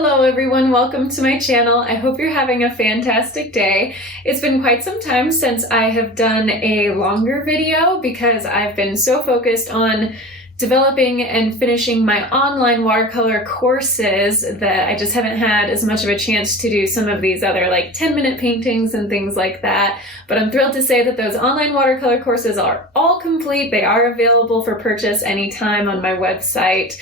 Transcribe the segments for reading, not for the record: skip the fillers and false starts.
Hello everyone, welcome to my channel. I hope you're having a fantastic day. It's been quite some time since I have done a longer video because I've been so focused on developing and finishing my online watercolor courses that I just haven't had as much of a chance to do some of these other like 10-minute paintings and things like that. But I'm thrilled to say that those online watercolor courses are all complete. They are available for purchase anytime on my website.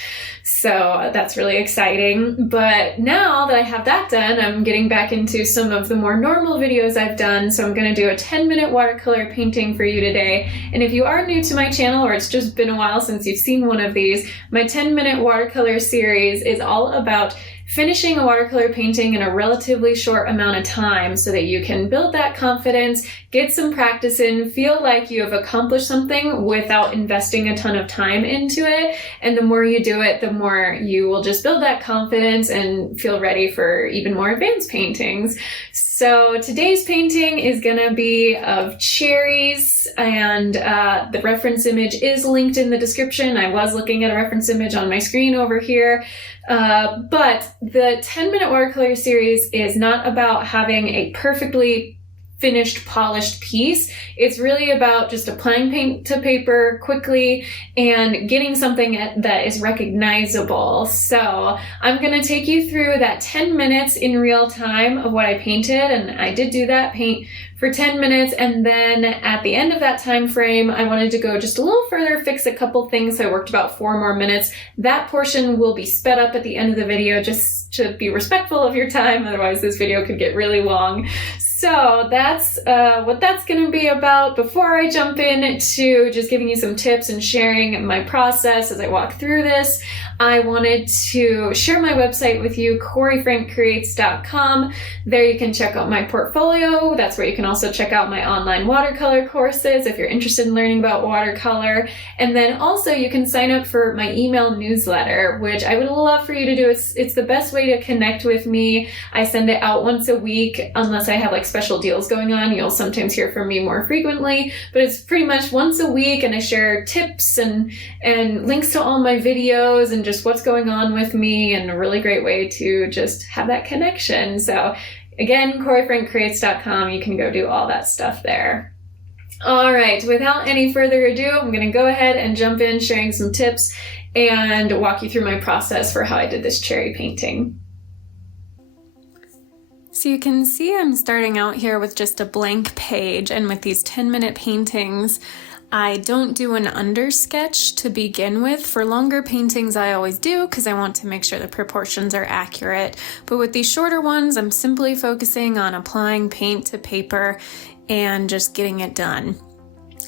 So that's really exciting. But now that I have that done, I'm getting back into some of the more normal videos I've done. So I'm going to do a 10-minute watercolor painting for you today. And if you are new to my channel or it's just been a while since you've seen one of these, my 10-minute watercolor series is all about finishing a watercolor painting in a relatively short amount of time so that you can build that confidence, get some practice in, feel like you have accomplished something without investing a ton of time into it. And the more you do it, the more you will just build that confidence and feel ready for even more advanced paintings. So today's painting is going to be of cherries, and the reference image is linked in the description. I was looking at a reference image on my screen over here. But the 10-minute watercolor series is not about having a perfectly finished, polished piece. It's really about just applying paint to paper quickly and getting something that is recognizable. So I'm going to take you through that 10 minutes in real time of what I painted, and I did do that paint for 10 minutes, and then at the end of that time frame, I wanted to go just a little further, fix a couple things, so I worked about 4 more minutes. That portion will be sped up at the end of the video just to be respectful of your time, otherwise this video could get really long. So that's what that's going to be about. Before I jump in to just giving you some tips and sharing my process as I walk through this, I wanted to share my website with you, CoreyFrankCreates.com. There you can check out my portfolio. That's where you can also check out my online watercolor courses if you're interested in learning about watercolor. And then also you can sign up for my email newsletter, which I would love for you to do. It's the best way to connect with me. I send it out once a week, unless I have like special deals going on. You'll sometimes hear from me more frequently, but it's pretty much once a week, and I share tips and links to all my videos and just what's going on with me, and a really great way to just have that connection. So again, CoreyFrankCreates.com, you can go do all that stuff there. All right, without any further ado, I'm going to go ahead and jump in sharing some tips and walk you through my process for how I did this cherry painting. So you can see I'm starting out here with just a blank page, and with these 10-minute paintings, I don't do an undersketch to begin with. For longer paintings, I always do because I want to make sure the proportions are accurate. But with these shorter ones, I'm simply focusing on applying paint to paper and just getting it done.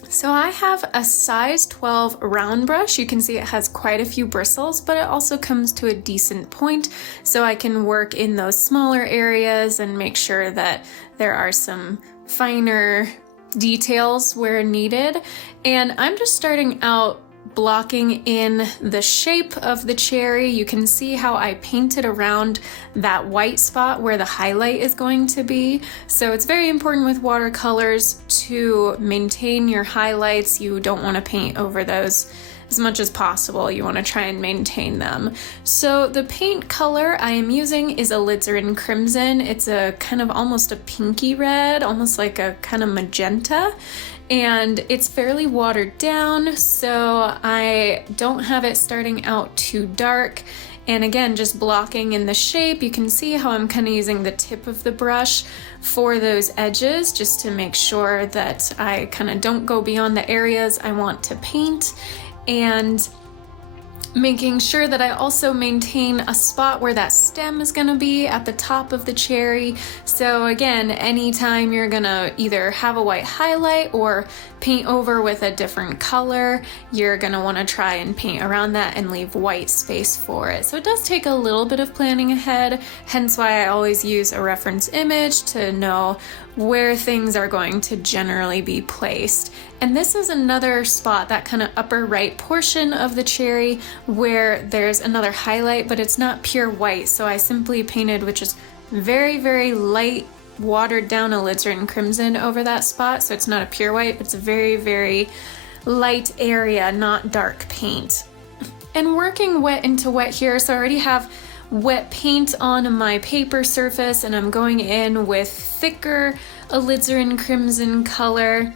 So I have a size 12 round brush. You can see it has quite a few bristles, but it also comes to a decent point, so I can work in those smaller areas and make sure that there are some finer details where needed. And I'm just starting out blocking in the shape of the cherry. You can see how I painted around that white spot where the highlight is going to be. So it's very important with watercolors to maintain your highlights. You don't want to paint over those as much as possible. You want to try and maintain them. So the paint color I am using is alizarin crimson. It's a kind of almost a pinky red, almost like a kind of magenta. And it's fairly watered down, so I don't have it starting out too dark. And again, just blocking in the shape, you can see how I'm kind of using the tip of the brush for those edges, just to make sure that I kind of don't go beyond the areas I want to paint. And making sure that I also maintain a spot where that stem is going to be at the top of the cherry. So again, anytime you're going to either have a white highlight or paint over with a different color, you're going to want to try and paint around that and leave white space for it. So it does take a little bit of planning ahead, hence why I always use a reference image to know where things are going to generally be placed. And this is another spot, that kind of upper right portion of the cherry, where there's another highlight, but it's not pure white. So I simply painted with just very, very light watered down alizarin crimson over that spot. So it's not a pure white, but it's a very, very light area, not dark paint. And working wet into wet here, so I already have wet paint on my paper surface, and I'm going in with thicker alizarin crimson color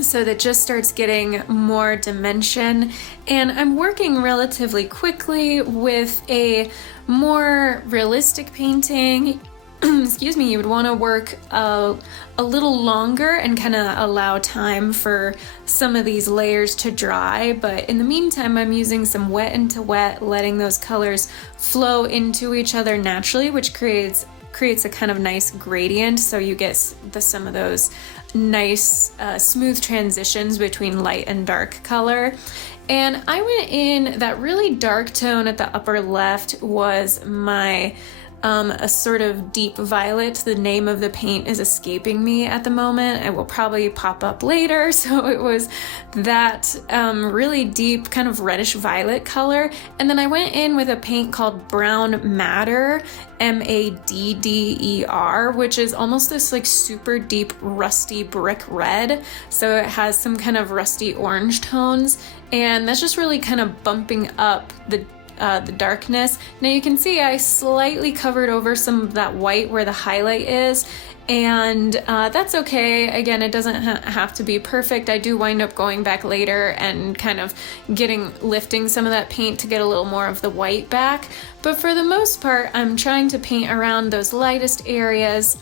so that just starts getting more dimension. And I'm working relatively quickly with a more realistic painting. Excuse me, you would want to work a little longer and kind of allow time for some of these layers to dry. But in the meantime, I'm using some wet into wet, letting those colors flow into each other naturally, which creates a kind of nice gradient, so you get some of those nice smooth transitions between light and dark color. And I went in that really dark tone at the upper left was my a sort of deep violet. The name of the paint is escaping me at the moment. It will probably pop up later. So it was that really deep kind of reddish violet color. And then I went in with a paint called Brown Madder, Madder, which is almost this like super deep rusty brick red. So it has some kind of rusty orange tones. And that's just really kind of bumping up the darkness. Now you can see I slightly covered over some of that white where the highlight is, and that's okay. Again, it doesn't have to be perfect. I do wind up going back later and kind of lifting some of that paint to get a little more of the white back. But for the most part, I'm trying to paint around those lightest areas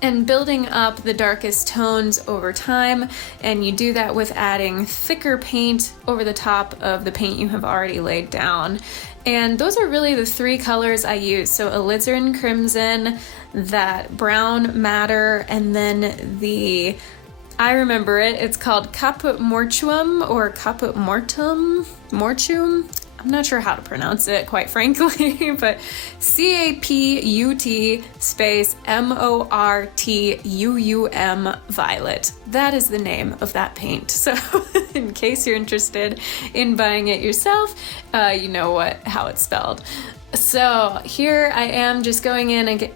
and building up the darkest tones over time, and you do that with adding thicker paint over the top of the paint you have already laid down. And those are really the three colors I use. So alizarin crimson, that brown madder, and then I remember it's called Caput Mortuum or Caput Mortuum. I'm not sure how to pronounce it, quite frankly, but CAPUT space MORTUUM violet. That is the name of that paint. So in case you're interested in buying it yourself, you know how it's spelled. So here I am just going in and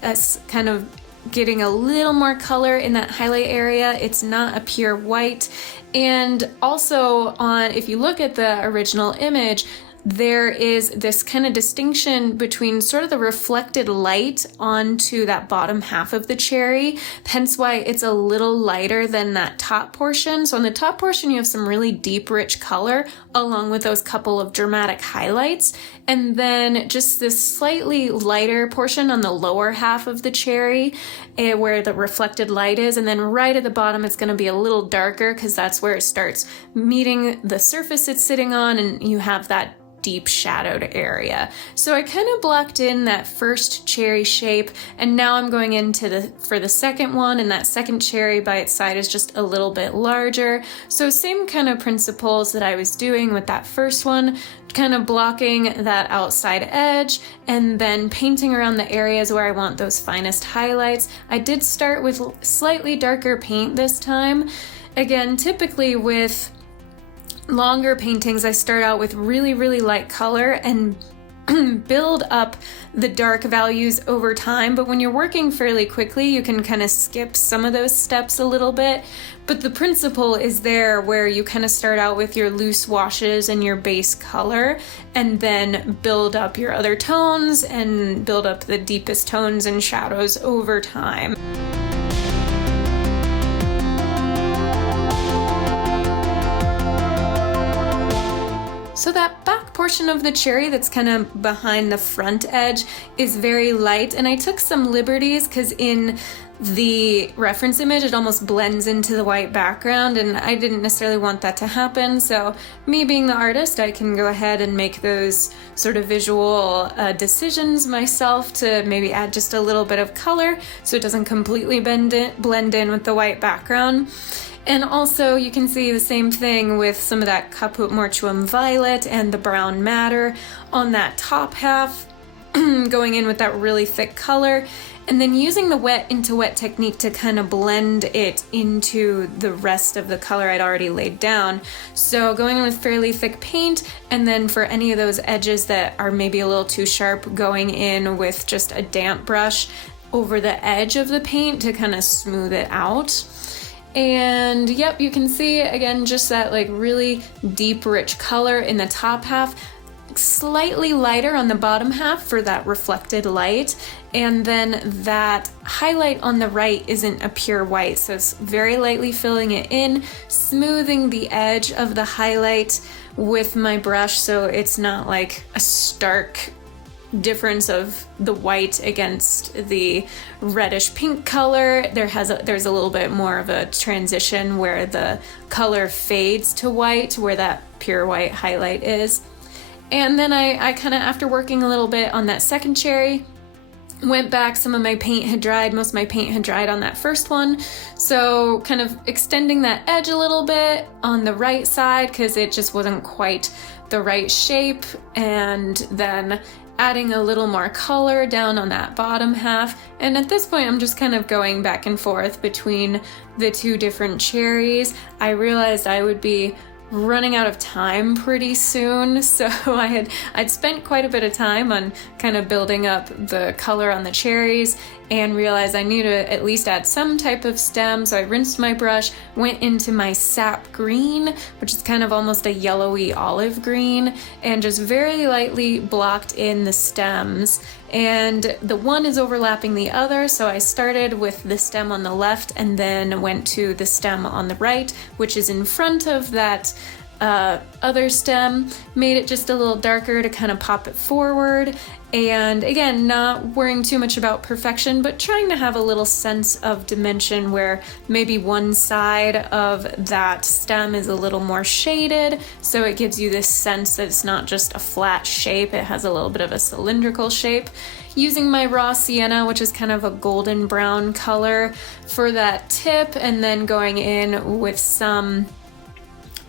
kind of getting a little more color in that highlight area. It's not a pure white. And also if you look at the original image, there is this kind of distinction between sort of the reflected light onto that bottom half of the cherry, hence why it's a little lighter than that top portion. So on the top portion, you have some really deep, rich color along with those couple of dramatic highlights. And then just this slightly lighter portion on the lower half of the cherry where the reflected light is. And then right at the bottom, it's going to be a little darker because that's where it starts meeting the surface it's sitting on, and you have that deep shadowed area. So I kind of blocked in that first cherry shape, and now I'm going into for the second one, and that second cherry by its side is just a little bit larger. So same kind of principles that I was doing with that first one, kind of blocking that outside edge and then painting around the areas where I want those finest highlights. I did start with slightly darker paint this time. Again, typically with longer paintings, I start out with really, really light color and build up the dark values over time. But when you're working fairly quickly, you can kind of skip some of those steps a little bit. But the principle is there where you kind of start out with your loose washes and your base color, and then build up your other tones and build up the deepest tones and shadows over time. So that back portion of the cherry that's kind of behind the front edge is very light, and I took some liberties because in the reference image it almost blends into the white background, and I didn't necessarily want that to happen. So me being the artist, I can go ahead and make those sort of visual decisions myself to maybe add just a little bit of color so it doesn't completely blend in with the white background. And also you can see the same thing with some of that Caput Mortuum violet and the brown madder on that top half, going in with that really thick color, and then using the wet into wet technique to kind of blend it into the rest of the color I'd already laid down. So going in with fairly thick paint, and then for any of those edges that are maybe a little too sharp, going in with just a damp brush over the edge of the paint to kind of smooth it out. And yep, you can see again just that like really deep rich color in the top half. slightly lighter on the bottom half for that reflected light, and then that highlight on the right isn't a pure white, so it's very lightly filling it in, smoothing the edge of the highlight with my brush so it's not like a stark difference of the white against the reddish pink color. There's a little bit more of a transition where the color fades to white, where that pure white highlight is. And then I kind of, after working a little bit on that second cherry, went back. Some of my paint had dried. Most of my paint had dried on that first one. So kind of extending that edge a little bit on the right side because it just wasn't quite the right shape. And then adding a little more color down on that bottom half. And at this point, I'm just kind of going back and forth between the two different cherries. I realized I would be running out of time pretty soon, so I'd spent quite a bit of time on kind of building up the color on the cherries and realized I need to at least add some type of stem. So I rinsed my brush, went into my sap green, which is kind of almost a yellowy olive green, and just very lightly blocked in the stems. And the one is overlapping the other, so I started with the stem on the left and then went to the stem on the right, which is in front of that other stem, made it just a little darker to kind of pop it forward. And again, not worrying too much about perfection, but trying to have a little sense of dimension where maybe one side of that stem is a little more shaded, so it gives you this sense that it's not just a flat shape, it has a little bit of a cylindrical shape. Using my raw sienna, which is kind of a golden brown color for that tip, and then going in with some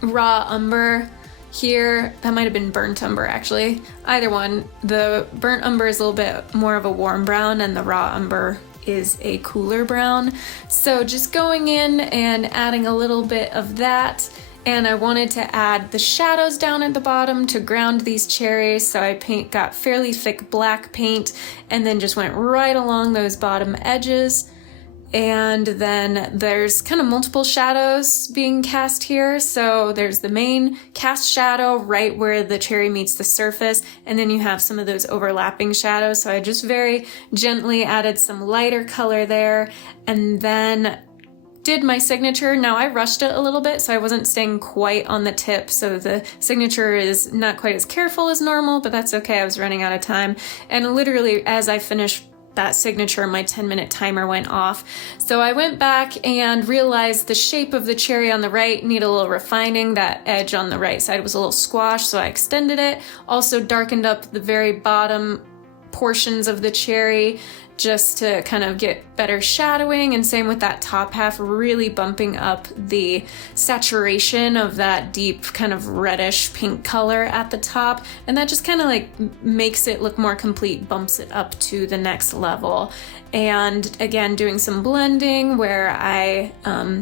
raw umber here. That might have been burnt umber actually. Either one. The burnt umber is a little bit more of a warm brown and the raw umber is a cooler brown. So just going in and adding a little bit of that. And I wanted to add the shadows down at the bottom to ground these cherries. So I got fairly thick black paint and then just went right along those bottom edges. And then there's kind of multiple shadows being cast here. So there's the main cast shadow right where the cherry meets the surface, and then you have some of those overlapping shadows. So I just very gently added some lighter color there, and then did my signature. Now I rushed it a little bit, so I wasn't staying quite on the tip, so the signature is not quite as careful as normal, but that's okay. I was running out of time. And literally as I finished that signature, my 10-minute timer went off. So I went back and realized the shape of the cherry on the right needed a little refining. That edge on the right side was a little squashed, so I extended it. Also darkened up the very bottom portions of the cherry just to kind of get better shadowing, and same with that top half, really bumping up the saturation of that deep kind of reddish pink color at the top, and that just kind of like makes it look more complete, bumps it up to the next level. And again, doing some blending where I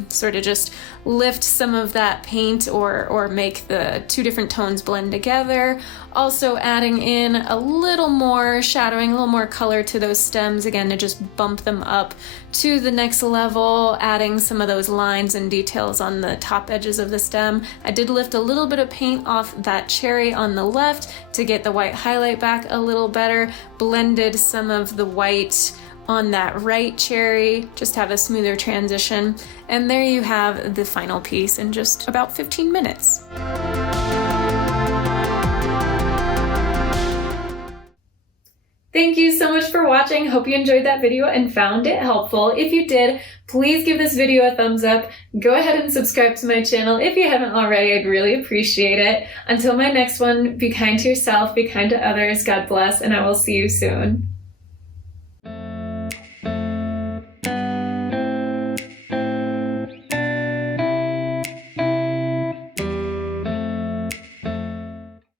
sort of just lift some of that paint or make the two different tones blend together. Also adding in a little more shadowing, a little more color to those stems, again, to just bump them up to the next level, adding some of those lines and details on the top edges of the stem. I did lift a little bit of paint off that cherry on the left to get the white highlight back a little better, blended some of the white on that right cherry, just have a smoother transition. And there you have the final piece in just about 15 minutes. Thank you so much for watching. Hope you enjoyed that video and found it helpful. If you did, please give this video a thumbs up. Go ahead and subscribe to my channel if you haven't already. I'd really appreciate it. Until my next one, be kind to yourself, be kind to others. God bless, and I will see you soon.